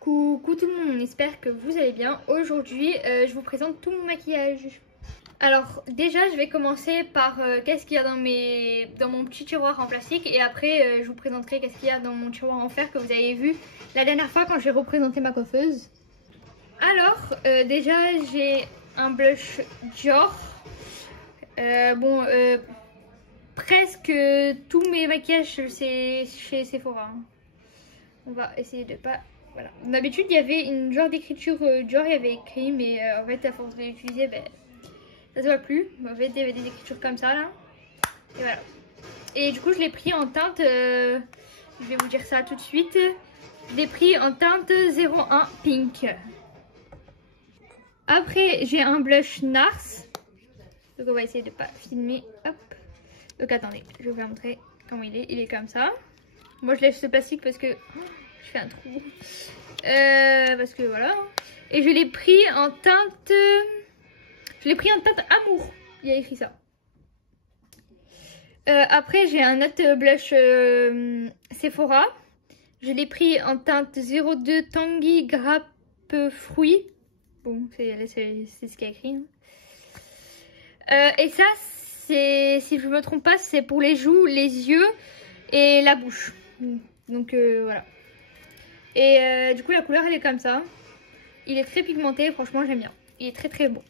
Coucou tout le monde, on espère que vous allez bien. Aujourd'hui, je vous présente tout mon maquillage. Alors déjà, je vais commencer par qu'est-ce qu'il y a dans mon petit tiroir en plastique. Et après, je vous présenterai qu'est-ce qu'il y a dans mon tiroir en fer que vous avez vu la dernière fois quand j'ai représenté ma coiffeuse. Alors, déjà, j'ai un blush Dior. Presque tous mes maquillages, c'est chez Sephora. On va essayer de pas... Voilà. D'habitude, il y avait une genre d'écriture Dior, il y avait écrit, mais en fait, à force de l'utiliser, ça se voit plus. En fait, il y avait des écritures comme ça, là. Et voilà. Et du coup, je l'ai pris en teinte, je vais vous dire ça tout de suite. Je l'ai pris en teinte 01 Pink. Après, j'ai un blush NARS. Donc, on va essayer de pas filmer. Hop. Donc, attendez, je vais vous montrer comment il est. Il est comme ça. Moi, je laisse ce plastique parce que... je fais un trou. Parce que voilà. Et je l'ai pris en teinte... Je l'ai pris en teinte Amour. Il y a écrit ça. Après, j'ai un autre blush Sephora. Je l'ai pris en teinte 02 Tangy Grappe Fruit. Bon, c'est ce qu'il y a écrit. Hein. Et ça, c'est, si je me trompe pas, c'est pour les joues, les yeux et la bouche. Donc voilà. Et du coup, la couleur, elle est comme ça. Il est très pigmenté, franchement, j'aime bien. Il est très très beau.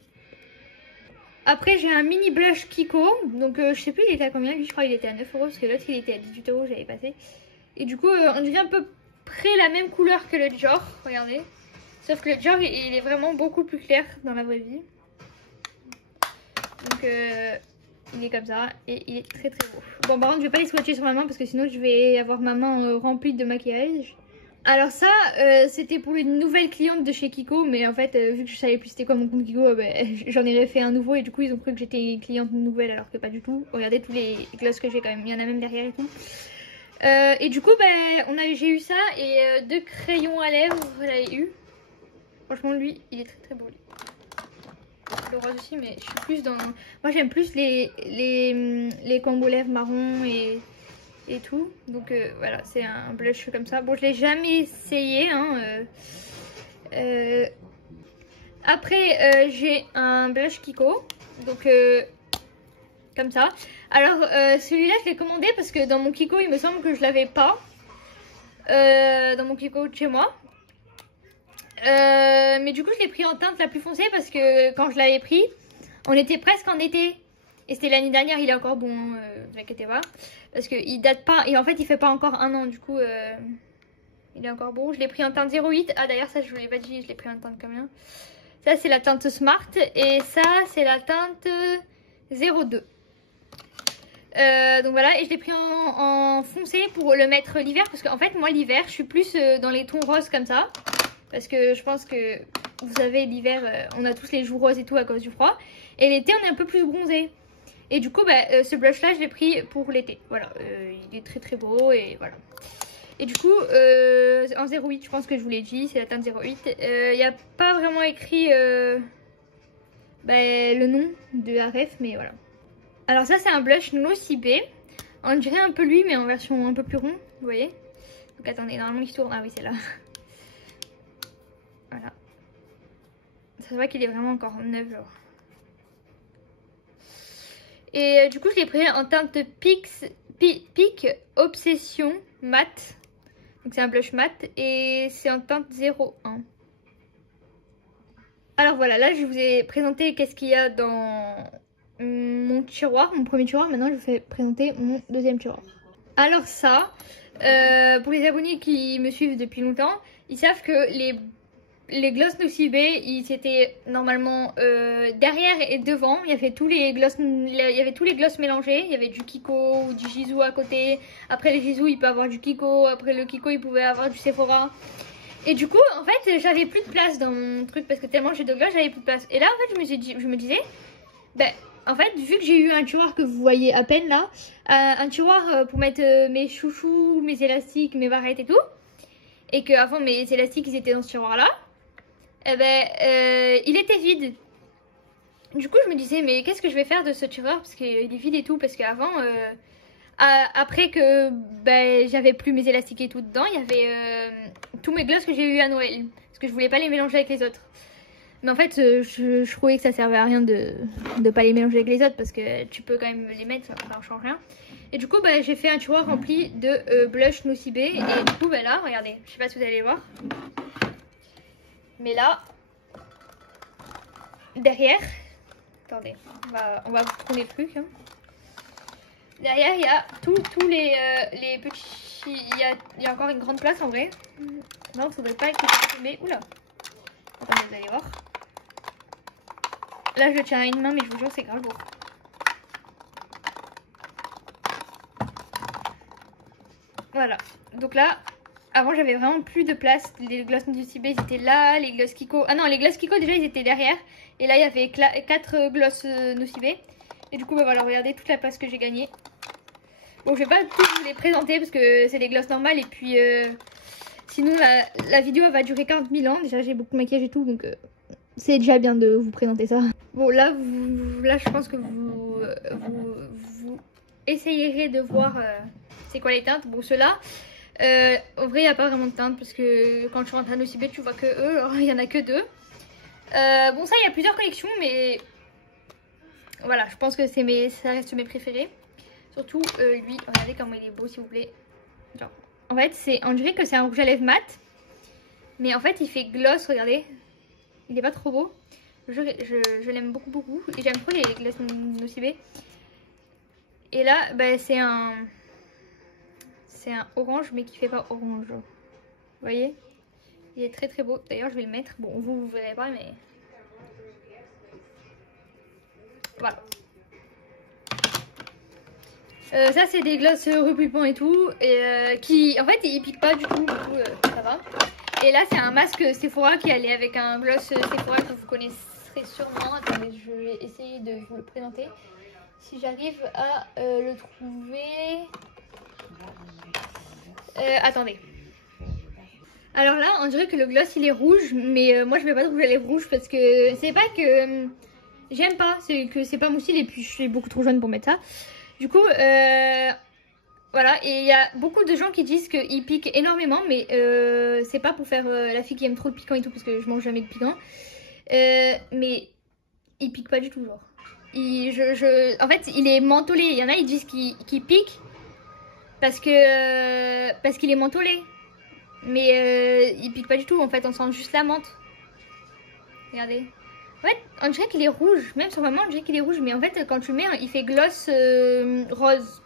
Après, j'ai un mini blush Kiko. Donc, je sais plus, il était à combien. Lui, je crois qu'il était à 9 € parce que l'autre, il était à 18 €, j'avais passé. Et du coup, on dirait à peu près la même couleur que le Dior. Regardez. Sauf que le Dior, il est vraiment beaucoup plus clair dans la vraie vie. Donc, il est comme ça et il est très très beau. Bon, par contre, je vais pas les swatcher sur ma main parce que sinon, je vais avoir ma main remplie de maquillage. Alors ça, c'était pour une nouvelle cliente de chez Kiko, mais en fait, vu que je savais plus c'était quoi mon compte Kiko, j'en ai refait un nouveau et du coup ils ont cru que j'étais une cliente nouvelle alors que pas du tout. Regardez tous les glosses que j'ai quand même, il y en a même derrière et tout. Et du coup, j'ai eu ça et 2 crayons à lèvres, j'avais eu. Franchement, lui, il est très très beau. Le rose aussi, mais je suis plus dans... Moi j'aime plus les combos lèvres marron et tout. Donc voilà, c'est un blush comme ça. Bon, je l'ai jamais essayé. Hein, Après, j'ai un blush Kiko. Donc comme ça. Alors celui-là, je l'ai commandé parce que dans mon Kiko, il me semble que je l'avais pas. Dans mon Kiko de chez moi. Mais du coup, je l'ai pris en teinte la plus foncée parce que quand je l'avais pris, on était presque en été. Et c'était l'année dernière, il est encore bon, ne vous inquiétez pas. Parce qu'il date pas, et en fait il fait pas encore un an, du coup il est encore bon. Je l'ai pris en teinte 08. Ah d'ailleurs ça je vous l'ai pas dit, je l'ai pris en teinte combien? Ça c'est la teinte Smart et ça c'est la teinte 02. Donc voilà, et je l'ai pris en foncé pour le mettre l'hiver. Parce qu'en fait moi l'hiver je suis plus dans les tons roses comme ça. Parce que je pense que vous savez l'hiver on a tous les joues roses et tout à cause du froid. Et l'été on est un peu plus bronzé. Et du coup, ce blush là, je l'ai pris pour l'été. Voilà, il est très très beau et voilà. Et du coup, en 08, je pense que je vous l'ai dit, c'est la teinte 08. Il n'y a pas vraiment écrit le nom de Aref, mais voilà. Alors ça, c'est un blush Nocibé. On dirait un peu lui, mais en version un peu plus rond, vous voyez. Donc attendez, normalement il tourne. Ah oui, c'est là. Voilà. Ça se voit qu'il est vraiment encore neuf genre. Et du coup, je l'ai pris en teinte Peak Obsession mat. Donc c'est un blush mat et c'est en teinte 01. Alors voilà, là je vous ai présenté qu'est-ce qu'il y a dans mon tiroir, mon premier tiroir. Maintenant je vous fais présenter mon deuxième tiroir. Alors ça, pour les abonnés qui me suivent depuis longtemps, ils savent que les gloss Nocibé, ils étaient normalement derrière et devant. Il y avait tous les gloss mélangés. Il y avait du Kiko ou du Jisoo à côté. Après les Jisoo, il peut avoir du Kiko. Après le Kiko, il pouvait avoir du Sephora. Et du coup, en fait, j'avais plus de place dans mon truc parce que tellement j'ai de gloss, j'avais plus de place. Et là, en fait, je me disais, en fait, vu que j'ai eu un tiroir que vous voyez à peine là, un tiroir pour mettre mes chouchous, mes élastiques, mes barrettes et tout, et que avant mes élastiques, ils étaient dans ce tiroir là. Il était vide. Du coup je me disais mais qu'est-ce que je vais faire de ce tiroir parce qu'il est vide et tout, parce qu'avant Après que j'avais plus mes élastiques et tout dedans, il y avait tous mes glosses que j'ai eu à Noël. Parce que je voulais pas les mélanger avec les autres. Mais en fait, je trouvais que ça servait à rien de pas les mélanger avec les autres. Parce que tu peux quand même les mettre, ça ne change rien. Et du coup, j'ai fait un tiroir rempli de blush Nocibé. Et du coup, là, regardez, je sais pas si vous allez voir. Mais là, derrière, attendez, on va vous tourner le truc. Hein. Derrière, il y a tous les petits. Il y a encore une grande place en vrai. Non, ça ne devrait pas être mais oula. Attendez, vous allez voir. Là, je le tiens à une main, mais je vous jure, c'est grave lourd. Voilà. Donc là, avant, j'avais vraiment plus de place. Les glosses Nocibé, ils étaient là. Les glosses Kiko. Ah non, les glosses Kiko, déjà, ils étaient derrière. Et là, il y avait 4 glosses Nocibé. Et du coup, voilà, regardez toute la place que j'ai gagnée. Bon, je vais pas tous vous les présenter parce que c'est des glosses normales. Et puis, sinon, la vidéo elle va durer 40 000 ans. Déjà, j'ai beaucoup de maquillage et tout. Donc, c'est déjà bien de vous présenter ça. Bon, là, je pense que vous essayerez de voir c'est quoi les teintes. Bon, ceux-là, en vrai, il n'y a pas vraiment de teintes parce que quand tu rentres à Nocibé, tu vois que eux. Alors, il n'y en a que 2. Bon, ça, il y a plusieurs collections, mais voilà, je pense que ça reste mes préférés. Surtout lui, regardez comment il est beau, s'il vous plaît. Genre, en fait, on dirait que c'est un rouge à lèvres mat, mais en fait, il fait gloss, regardez. Il est pas trop beau. Je l'aime beaucoup, beaucoup. Et j'aime trop les glosses Nocibé. Et là, c'est un orange, mais qui fait pas orange. Vous voyez? Il est très très beau. D'ailleurs, je vais le mettre. Bon, vous verrez pas, mais voilà. Ça, c'est des glosses repulpants et tout. Et qui, en fait, ils piquent pas du tout. Ça va. Et là, c'est un masque Sephora qui allait avec un gloss Sephora que vous connaisserez sûrement. Attendez, je vais essayer de vous le présenter. Si j'arrive à le trouver. Attendez. Alors là, on dirait que le gloss il est rouge, mais moi je vais pas trouver les rouges parce que c'est pas que j'aime pas, c'est que c'est pas mon style et puis je suis beaucoup trop jeune pour mettre ça. Du coup, voilà, et il y a beaucoup de gens qui disent qu'il pique énormément, mais c'est pas pour faire la fille qui aime trop le piquant et tout parce que je mange jamais de piquant. Mais il pique pas du tout, genre. En fait, il est mentholé. Il y en a, ils disent qu'il pique parce qu'il est mentholé. Mais il pique pas du tout, en fait, on sent juste la menthe. Regardez. En fait, on dirait qu'il est rouge. Même sur maman, on dirait qu'il est rouge. Mais en fait, quand tu le mets, il fait gloss rose.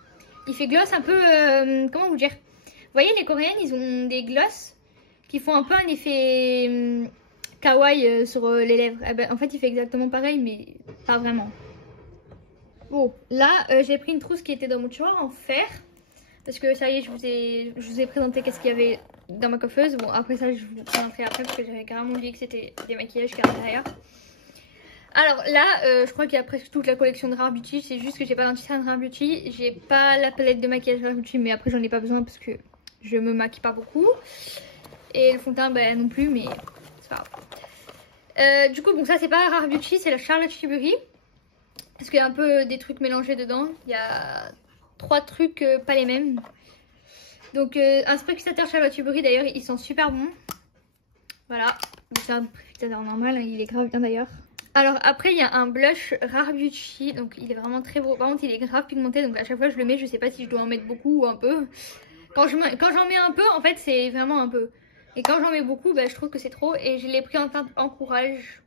Il fait gloss un peu... comment vous dire? Vous voyez, les Coréennes, ils ont des gloss qui font un peu un effet kawaii sur les lèvres. En fait, il fait exactement pareil, mais pas vraiment. Bon, là, j'ai pris une trousse qui était dans mon tiroir en fer. Parce que ça y est, je vous ai présenté qu'est-ce qu'il y avait dans ma coiffeuse. Bon, après ça, je vous présenterai après parce que j'avais carrément oublié que c'était des maquillages qu'il y a derrière. Alors là, je crois qu'il y a presque toute la collection de Rare Beauty. C'est juste que j'ai pas d'anti-cerne de Rare Beauty. J'ai pas la palette de maquillage Rare Beauty, mais après, j'en ai pas besoin parce que je me maquille pas beaucoup. Et le fond de teint, non plus, mais c'est pas grave. Du coup, bon, ça, c'est pas Rare Beauty, c'est la Charlotte Tilbury. Parce qu'il y a un peu des trucs mélangés dedans. Il y a 3 trucs pas les mêmes. Donc un spray fixateur Charlotte Tilbury, d'ailleurs ils sont super bons. Voilà, c'est un fixateur normal, il est grave bien d'ailleurs. Alors après il y a un blush Rare Beauty, donc il est vraiment très beau. Par contre il est grave pigmenté, donc à chaque fois je le mets, je sais pas si je dois en mettre beaucoup ou un peu. Quand j'en mets un peu, en fait c'est vraiment un peu. Et quand j'en mets beaucoup, je trouve que c'est trop. Et je l'ai pris en teinte Encourage.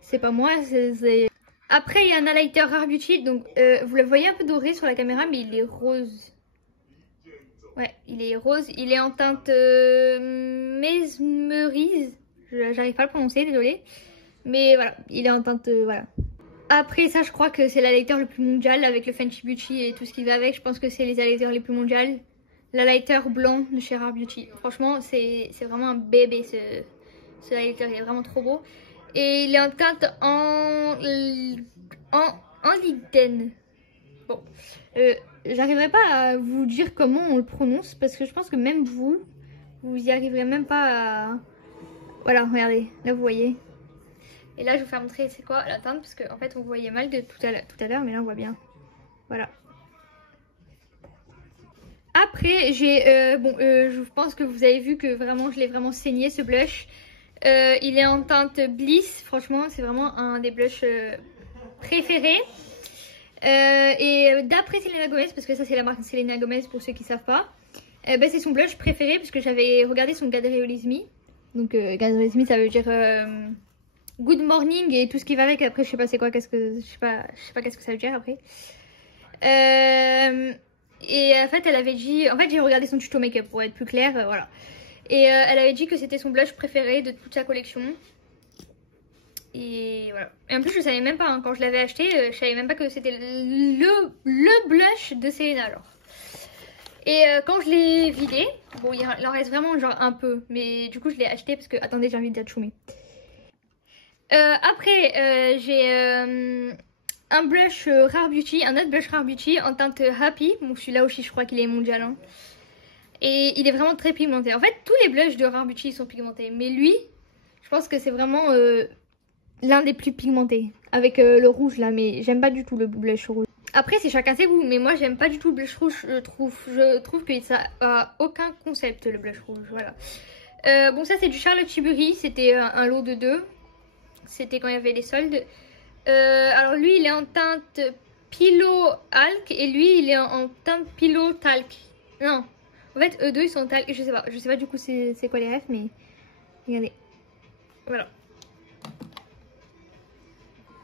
C'est pas moi, c'est... Après, il y a un highlighter Rare Beauty, donc vous le voyez un peu doré sur la caméra, mais il est rose. Ouais, il est rose. Il est en teinte mesmerise. J'arrive pas à le prononcer, désolé. Mais voilà, il est en teinte, voilà. Après ça, je crois que c'est l'highlighter le plus mondial avec le Fenty Beauty et tout ce qui va avec. Je pense que c'est les highlighters les plus mondiaux. L'highlighter blanc de chez Rare Beauty. Franchement, c'est vraiment un bébé ce highlighter, il est vraiment trop beau. Et il est en teinte en Liden. Bon, j'arriverai pas à vous dire comment on le prononce parce que je pense que même vous y arriverez même pas à... Voilà, regardez, là vous voyez. Et là je vais vous faire montrer c'est quoi la teinte parce qu'en fait on voyait mal de tout à l'heure, mais là on voit bien. Voilà. Après, je pense que vous avez vu que vraiment, je l'ai vraiment saigné ce blush. Il est en teinte Bliss. Franchement, c'est vraiment un des blushs préférés. Et d'après Selena Gomez, parce que ça c'est la marque Selena Gomez pour ceux qui savent pas, c'est son blush préféré parce que j'avais regardé son Gather With Me. Donc Gather With Me, ça veut dire Good Morning et tout ce qui va avec. Après je sais pas c'est quoi, je sais pas qu'est-ce que ça veut dire après. Et en fait elle avait dit, en fait j'ai regardé son tuto make-up pour être plus clair, voilà. Et elle avait dit que c'était son blush préféré de toute sa collection. Et voilà. Et en plus je savais même pas, hein, quand je l'avais acheté, je savais même pas que c'était le blush de Selena alors. Et quand je l'ai vidé, bon il en reste vraiment genre un peu, mais du coup je l'ai acheté parce que, attendez j'ai envie de choumer. Après j'ai un blush Rare Beauty, un autre blush Rare Beauty en teinte Happy. Bon celui-là aussi je crois qu'il est mondial, hein. Et il est vraiment très pigmenté. En fait tous les blushs de Rare Beauty sont pigmentés, mais lui je pense que c'est vraiment l'un des plus pigmentés. Avec le rouge là, mais j'aime pas du tout le blush rouge. Après c'est chacun ses goûts, mais moi j'aime pas du tout le blush rouge. Je trouve que ça a aucun concept le blush rouge, voilà. Bon ça c'est du Charlotte Tilbury, c'était un lot de 2. C'était quand il y avait les soldes. Alors lui il est en teinte Pillow Alk et lui il est en teinte Pillow Talc. Non, en fait eux deux ils sont talc, je sais pas du coup c'est quoi les refs, mais regardez, voilà.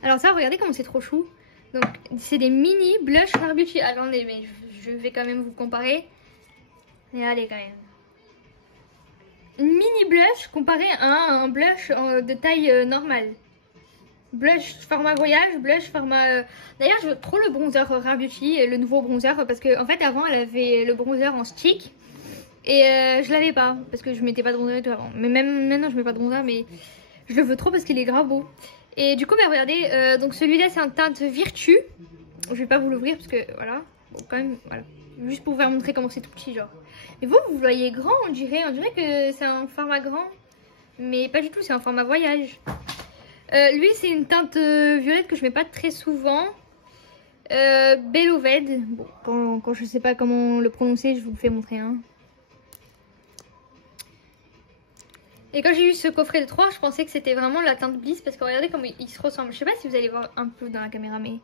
Alors ça regardez comme c'est trop chou. Donc c'est des mini blush Rare Beauty. Attendez mais je vais quand même vous comparer. Regardez quand même. Mini blush comparé à un blush de taille normale. Blush format voyage, blush format... D'ailleurs je veux trop le bronzer Rare Beauty, le nouveau bronzer, parce que en fait avant elle avait le bronzer en stick. Et je l'avais pas, parce que je mettais pas de bronzer et tout avant. Mais même maintenant je mets pas de bronzer, mais je le veux trop parce qu'il est grave beau. Et du coup bah regardez, donc celui-là c'est en teinte Virtue. Je vais pas vous l'ouvrir parce que voilà, bon, quand même, voilà. Juste pour vous montrer comment c'est tout petit genre. Mais vous voyez grand, on dirait que c'est un format grand. Mais pas du tout, c'est un format voyage. Lui c'est une teinte violette que je mets pas très souvent. Beloved. Bon, quand je sais pas comment le prononcer, je vous le fais montrer. Hein. Et quand j'ai eu ce coffret de 3, je pensais que c'était vraiment la teinte Bliss. Parce que regardez comment il se ressemble. Je sais pas si vous allez voir un peu dans la caméra, mais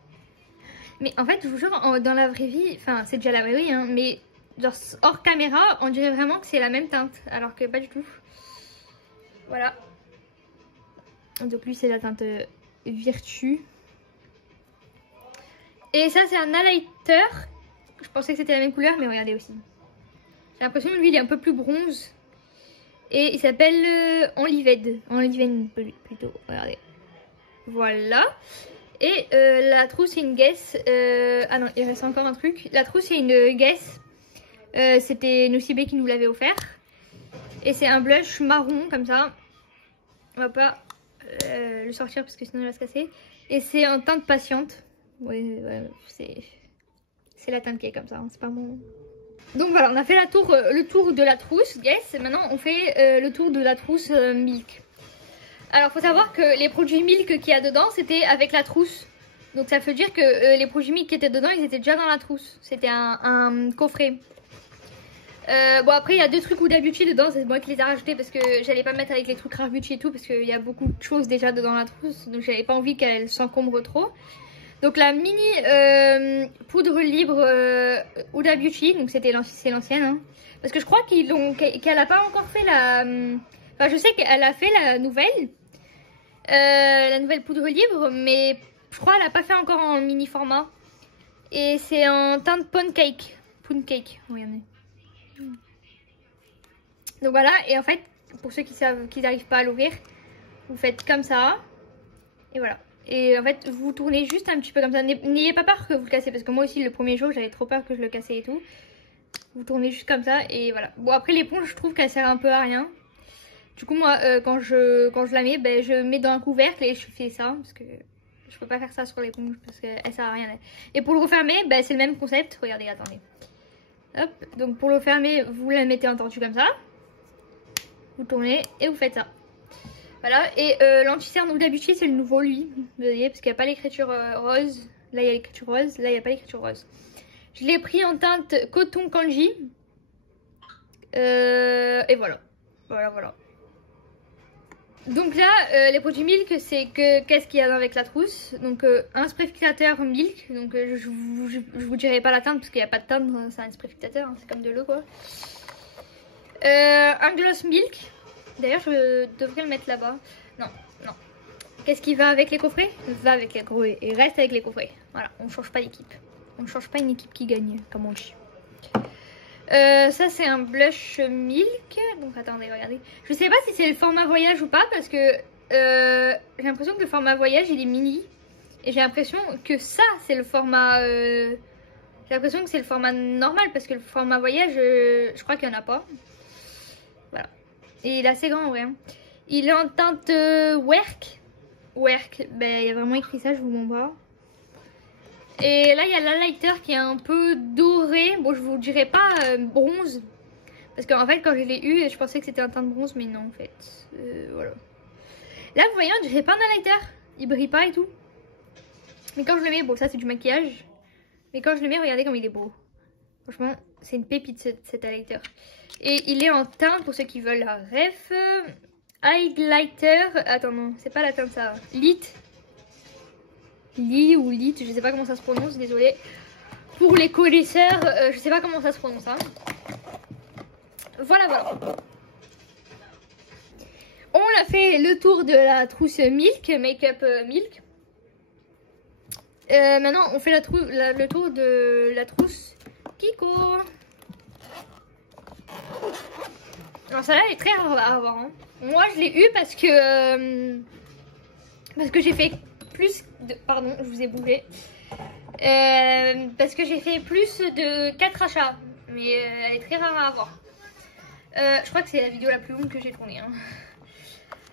en fait je vous jure, dans la vraie vie, enfin c'est déjà la vraie vie, hein, mais genre, hors caméra on dirait vraiment que c'est la même teinte, alors que pas du tout. Voilà. Donc lui c'est la teinte Virtue. Et ça c'est un highlighter. Je pensais que c'était la même couleur, mais regardez aussi. J'ai l'impression que lui il est un peu plus bronze. Et il s'appelle Enliven plutôt, regardez. Voilà. Et la trousse c'est une Guess. Ah non, il reste encore un truc. La trousse c'est une Guess. C'était Nocibé qui nous l'avait offert. Et c'est un blush marron comme ça. On va pas le sortir parce que sinon il va se casser. Et c'est en teinte patiente. Ouais, c'est la teinte qui est comme ça, hein, c'est pas mon... Donc voilà, on a fait le tour de la trousse Guess. Maintenant on fait le tour de la trousse Milk. Alors faut savoir que les produits Milk qu'il y a dedans c'était avec la trousse. Donc ça veut dire que les produits Milk qui étaient dedans ils étaient déjà dans la trousse. C'était un coffret. Bon après il y a 2 trucs Huda Beauty dedans, c'est moi qui les ai rajoutés parce que j'allais pas mettre avec les trucs Rare Beauty et tout. Parce qu'il y a beaucoup de choses déjà dedans la trousse. Donc j'avais pas envie qu'elle s'encombre trop. Donc la mini poudre libre Huda Beauty, donc c'est l'ancienne, hein. Parce que je crois qu'elle a pas encore fait la... Enfin je sais qu'elle a fait la nouvelle poudre libre, mais je crois qu'elle a pas fait encore en mini format. Et c'est en teinte Pound Cake, regardez. Donc voilà, et en fait, pour ceux qui savent, qui n'arrivent pas à l'ouvrir, vous faites comme ça, et voilà. Et en fait vous tournez juste un petit peu comme ça, n'ayez pas peur que vous le cassez parce que moi aussi le premier jour j'avais trop peur que je le cassais et tout. Vous tournez juste comme ça et voilà. Bon après l'éponge je trouve qu'elle sert un peu à rien. Du coup moi quand je la mets, ben, je mets dans un couvercle et je fais ça parce que je peux pas faire ça sur l'éponge parce qu'elle sert à rien. Et pour le refermer, ben, c'est le même concept, regardez, attendez. Hop, donc pour le fermer vous la mettez en tortue comme ça. Vous tournez et vous faites ça. Voilà, et l'anti-cerne Huda Beauty c'est le nouveau lui, vous voyez, parce qu'il n'y a pas l'écriture rose. Là il y a l'écriture rose, là il n'y a pas l'écriture rose. Je l'ai pris en teinte coton kanji. Et voilà. Voilà. Donc là, les produits Milk, c'est que qu'est-ce qu'il y a avec la trousse. Donc un spray fixateur Milk. Donc je vous dirai pas la teinte parce qu'il n'y a pas de teinte, c'est un spray fixateur, hein, c'est comme de l'eau quoi. Un gloss Milk. D'ailleurs, je devrais le mettre là-bas. Non. Qu'est-ce qui va avec les coffrets? Va avec les coffrets et reste avec les coffrets. Voilà, on change pas d'équipe. On ne change pas une équipe qui gagne, comme on dit. Ça c'est un blush Milk. Donc attendez, regardez. Je sais pas si c'est le format voyage ou pas parce que j'ai l'impression que le format voyage il est mini. Et j'ai l'impression que ça c'est le format... j'ai l'impression que c'est le format normal parce que le format voyage, je crois qu'il n'y en a pas. Voilà. Et il est assez grand en vrai. Hein. Il est en teinte Werk. Ben il y a vraiment écrit ça, je vous montre. Et là il y a l'highlighter qui est un peu doré. Bon je vous dirai pas bronze. Parce qu'en fait quand je l'ai eu je pensais que c'était un teint de bronze mais non en fait. Voilà. Là vous voyez on dirait pas un highlighter. Il brille pas et tout. Mais quand je le mets, bon ça c'est du maquillage. Mais quand je le mets regardez comme il est beau. Franchement c'est une pépite cet highlighter. Et il est en teinte pour ceux qui veulent la ref. Highlighter. Attends non c'est pas la teinte ça. Lit ou lit, je sais pas comment ça se prononce, désolé. Pour les connaisseurs, je sais pas comment ça se prononce. Hein. Voilà. On a fait le tour de la trousse Milk, Make-up Milk. Maintenant, on fait le tour de la trousse Kiko. Alors celle-là, elle est très rare à avoir. Hein. Moi, je l'ai eu parce que j'ai fait plus de... Pardon, je vous ai bougé. Parce que j'ai fait plus de 4 achats. Mais elle est très rare à avoir. Je crois que c'est la vidéo la plus longue que j'ai tournée. Hein.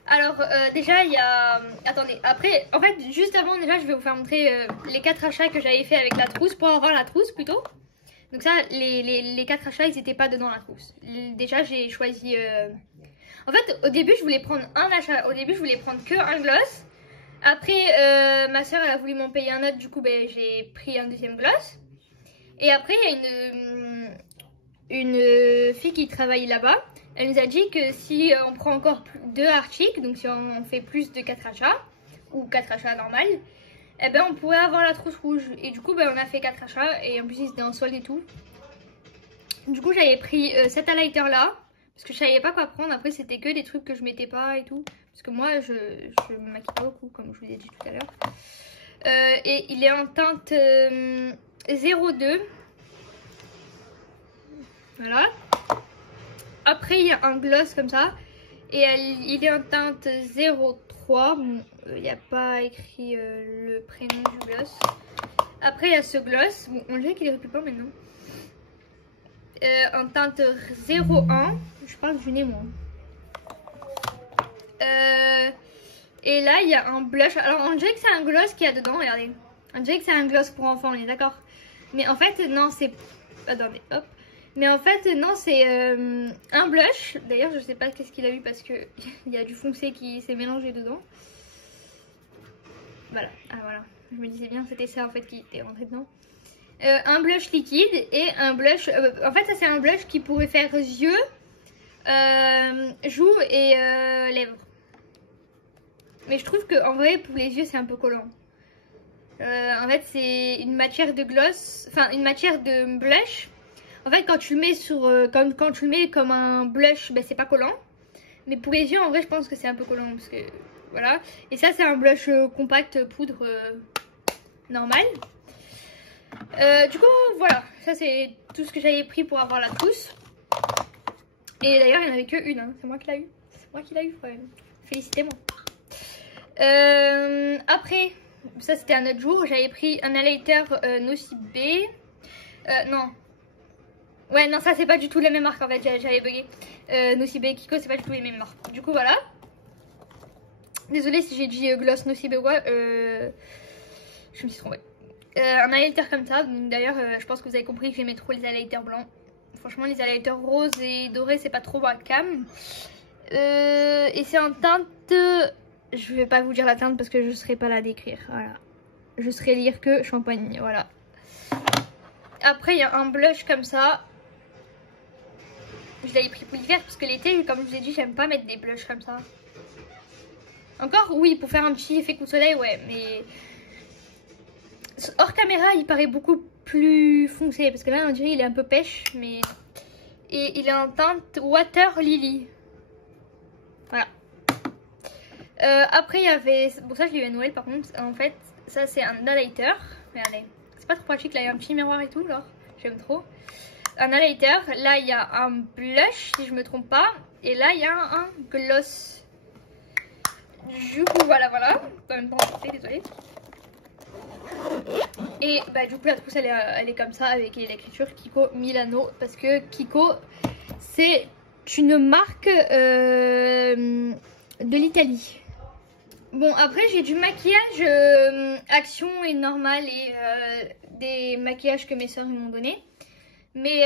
Alors, déjà, il y a... Attendez, après, en fait, juste avant, déjà, je vais vous faire montrer les 4 achats que j'avais fait avec la trousse, pour avoir la trousse, plutôt. Donc ça, les 4 achats, ils n'étaient pas dedans la trousse. Déjà, j'ai choisi... En fait, au début, je voulais prendre un achat. Au début, je voulais prendre que un gloss. Après, ma soeur, elle a voulu m'en payer un autre. Du coup, ben, j'ai pris un deuxième gloss. Et après, il y a une fille qui travaille là-bas. Elle nous a dit que si on prend encore 2 articles, donc si on fait plus de 4 achats, ou 4 achats normales, eh ben on pourrait avoir la trousse rouge. Et du coup, ben, on a fait 4 achats, et en plus, ils étaient en solde et tout. Du coup, j'avais pris cet highlighter là, parce que je savais pas quoi prendre. Après, c'était que des trucs que je mettais pas et tout. Parce que moi, je me maquille pas beaucoup, comme je vous l'ai dit tout à l'heure. Et il est en teinte 02. Voilà. Après, il y a un gloss comme ça. Et il est en teinte 03. Bon, il n'y a pas écrit le prénom du gloss. Après, il y a ce gloss. Bon, on dirait qu'il est récupéré maintenant. En teinte 01. Je parle du nez, moi. Et là, il y a un blush. Alors, on dirait que c'est un gloss qu'il y a dedans. Regardez. On dirait que c'est un gloss pour enfants, on est d'accord. Mais en fait, non, c'est... Attendez, hop. Mais en fait, non, c'est un blush. D'ailleurs, je sais pas qu'est-ce qu'il a eu parce que il y a du foncé qui s'est mélangé dedans. Voilà. Ah, voilà. Je me disais bien, c'était ça en fait qui était rentré dedans. Un blush liquide et un blush... en fait, ça, c'est un blush qui pourrait faire yeux, joues et lèvres. Mais je trouve que en vrai, pour les yeux, c'est un peu collant. En fait, c'est une matière de gloss, enfin, une matière de blush. En fait, quand tu le mets sur, quand tu le mets comme un blush, ben, c'est pas collant. Mais pour les yeux, en vrai, je pense que c'est un peu collant parce que voilà. Et ça, c'est un blush compact poudre normal. Du coup, voilà. Ça, c'est tout ce que j'avais pris pour avoir la trousse. Et d'ailleurs, il n'y en avait qu'une. Hein. C'est moi qui l'ai eu. C'est moi qui l'ai eu, quand même. Félicitez-moi. Après, ça, c'était un autre jour. J'avais pris un highlighter Nocibé. Non. Ouais, non, ça c'est pas du tout la même marque en fait, j'avais bugué. Nocibé et Kiko, c'est pas du tout les mêmes marques. Du coup, voilà. Désolée si j'ai dit gloss Nocibé ou quoi, je me suis trompée. Un highlighter comme ça, d'ailleurs, je pense que vous avez compris que j'aimais trop les highlighters blancs. Franchement, les highlighters roses et dorés, c'est pas trop ma cam. Et c'est en teinte. Je vais pas vous dire la teinte parce que je serai pas là à décrire. Voilà. Je serai lire que champagne, voilà. Après, il y a un blush comme ça. je l'avais pris pour l'hiver parce que l'été, comme je vous ai dit, j'aime pas mettre des blushs comme ça. Encore, oui, pour faire un petit effet coup de soleil, ouais, mais hors caméra, il paraît beaucoup plus foncé parce que là, on dirait il est un peu pêche, mais et il est en teinte Water Lily. Voilà. Après, il y avait, bon ça je l'ai eu à Noël par contre. En fait, ça c'est un highlighter. Regardez, c'est pas trop pratique là, il y a un petit miroir et tout, genre j'aime trop. Un highlighter, là il y a un blush si je me trompe pas, et là il y a un gloss. Du coup voilà, en même temps désolée. Et bah du coup la trousse elle est comme ça avec l'écriture Kiko Milano, parce que Kiko c'est une marque de l'Italie. Bon après j'ai du maquillage Action et normal et des maquillages que mes soeurs m'ont donné. Mais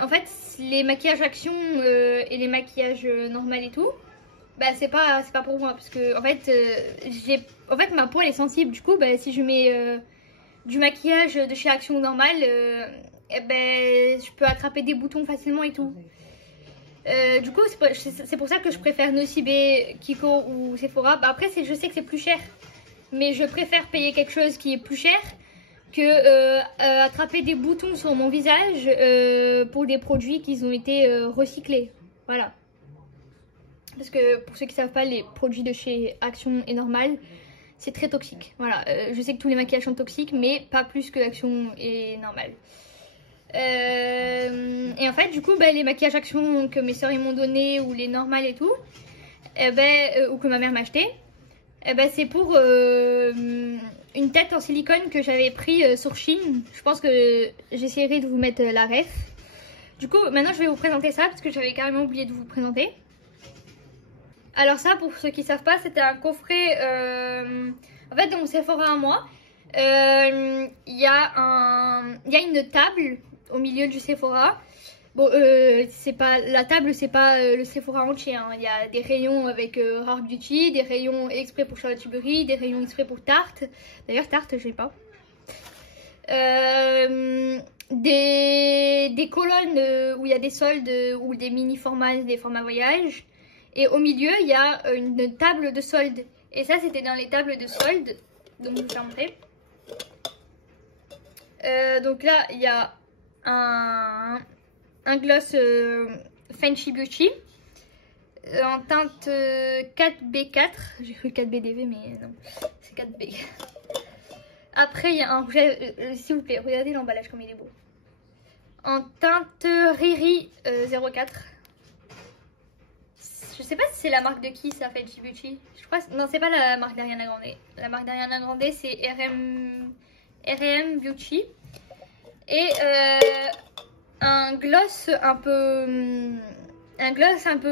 en fait les maquillages Action et les maquillages normal et tout, bah c'est pas pour moi parce que en fait ma peau elle est sensible, du coup bah si je mets du maquillage de chez Action normal, eh ben je peux attraper des boutons facilement et tout. Du coup c'est pour ça que je préfère Nocibé, Kiko ou Sephora. Bah, après je sais que c'est plus cher, mais je préfère payer quelque chose qui est plus cher que attraper des boutons sur mon visage pour des produits qui ont été recyclés. Voilà. Parce que pour ceux qui ne savent pas, les produits de chez Action et Normal, c'est très toxique. Voilà, je sais que tous les maquillages sont toxiques, mais pas plus que Action et Normal. Et en fait, du coup, bah, les maquillages Action que mes soeurs m'ont donné, ou les Normal et tout, ou que ma mère m'a acheté, c'est pour une tête en silicone que j'avais pris sur Shein. Je pense que j'essaierai de vous mettre la ref. Du coup, maintenant je vais vous présenter ça parce que j'avais carrément oublié de vous présenter. Alors ça, pour ceux qui ne savent pas, c'était un coffret, en fait, dans mon Sephora à moi. Il y a une table au milieu du Sephora. Bon, la table, c'est pas le Sephora entier, hein. Il y a des rayons avec Rare Beauty, des rayons exprès pour Charlotte Tilbury, des rayons exprès pour Tarte. D'ailleurs, Tarte, je l'ai pas. Des colonnes où il y a des soldes ou des mini formats, des formats voyage. Et au milieu, il y a une table de soldes. Et ça, c'était dans les tables de soldes. Donc, je vais vous montrer. Donc là, il y a un gloss Fenty Beauty en teinte 4B4. J'ai cru 4BDV, mais non, c'est 4B. Après, il y a un rouge, s'il vous plaît, regardez l'emballage comme il est beau. En teinte Riri 04. Je sais pas si c'est la marque de qui ça, Fenty Beauty. Je crois, non, c'est pas la marque d'Ariana Grande. La marque d'Ariana Grande, c'est RM Beauty. Et un gloss un peu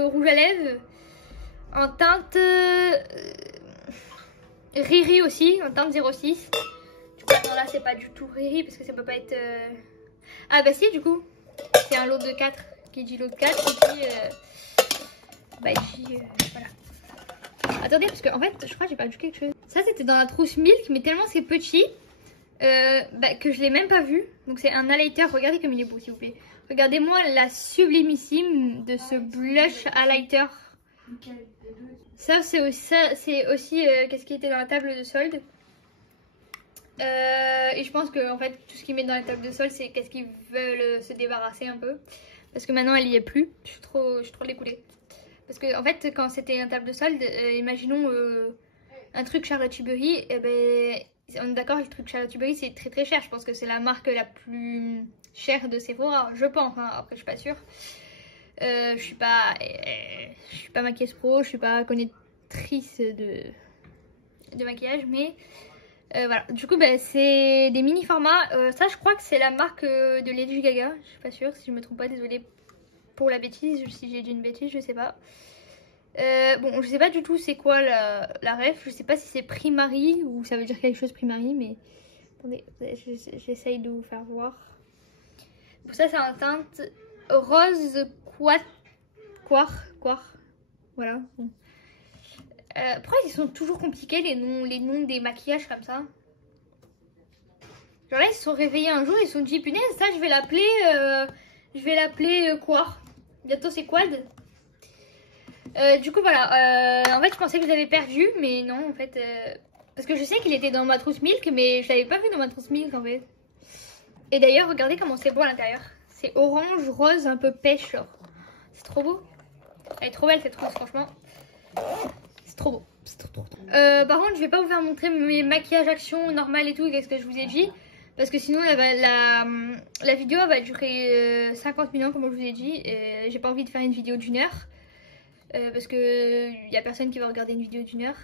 rouge à lèvres en teinte Riri aussi, en teinte 06. Du coup, non, là c'est pas du tout Riri parce que ça peut pas être ah bah si, du coup c'est un lot de 4 qui dit lot de 4 et puis bah ici voilà. Attendez, parce qu'en fait je crois que j'ai perdu quelque chose. Ça c'était dans la trousse Milk, mais tellement c'est petit que je l'ai même pas vu. Donc c'est un highlighter, regardez comme il est beau s'il vous plaît. Regardez-moi la sublimissime de ce blush highlighter. Ça c'est aussi qu'est-ce qui était dans la table de solde. Et je pense que en fait tout ce qu'ils mettent dans la table de solde, c'est qu'est-ce qu'ils veulent se débarrasser un peu. Parce que maintenant elle y est plus. Je suis trop dégoûtée. Parce que en fait quand c'était une table de solde, imaginons un truc Charlotte Tilbury, et ben on est d'accord, le truc Charlotte Tilbury c'est très très cher. Je pense que c'est la marque la plus chère de Sephora, je pense, hein. Après je suis pas sûre. Je suis pas maquilleuse pro, je suis pas connaîtrice de maquillage, mais voilà. Du coup c'est des mini formats. Ça je crois que c'est la marque de Lady Gaga, je suis pas sûre, si je me trompe pas, désolée pour la bêtise, si j'ai dit une bêtise, je sais pas. Bon, je sais pas du tout c'est quoi la ref, je sais pas si c'est Primary ou ça veut dire quelque chose Primary, mais attendez, j'essaye de vous faire voir. Pour ça c'est en teinte rose quartz, voilà. Pourquoi ils sont toujours compliqués les noms des maquillages comme ça? Genre là ils se sont réveillés un jour, ils se sont dit punaise, ça je vais l'appeler quartz. Bientôt c'est quad. Du coup voilà, en fait je pensais que je l'avais perdu, mais non en fait, parce que je sais qu'il était dans ma trousse milk, mais je l'avais pas vu dans ma trousse milk en fait. Et d'ailleurs regardez comment c'est beau à l'intérieur. C'est orange, rose, un peu pêche genre. C'est trop beau. Elle est trop belle cette trousse franchement. C'est trop beau. Par contre je vais pas vous faire montrer mes maquillages action normales et tout, qu'est-ce que je vous ai dit. Parce que sinon la vidéo va durer 50 minutes comme je vous ai dit. Et j'ai pas envie de faire une vidéo d'1 heure. Parce que y a personne qui va regarder une vidéo d'1 heure.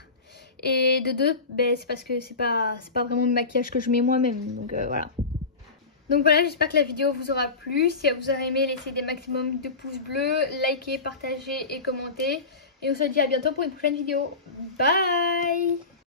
Et de deux, ben, c'est parce que c'est pas vraiment le maquillage que je mets moi-même. Donc voilà. Donc voilà, j'espère que la vidéo vous aura plu. Si elle vous a aimé, laissez des maximum de pouces bleus, likez, partagez et commentez. Et on se dit à bientôt pour une prochaine vidéo. Bye!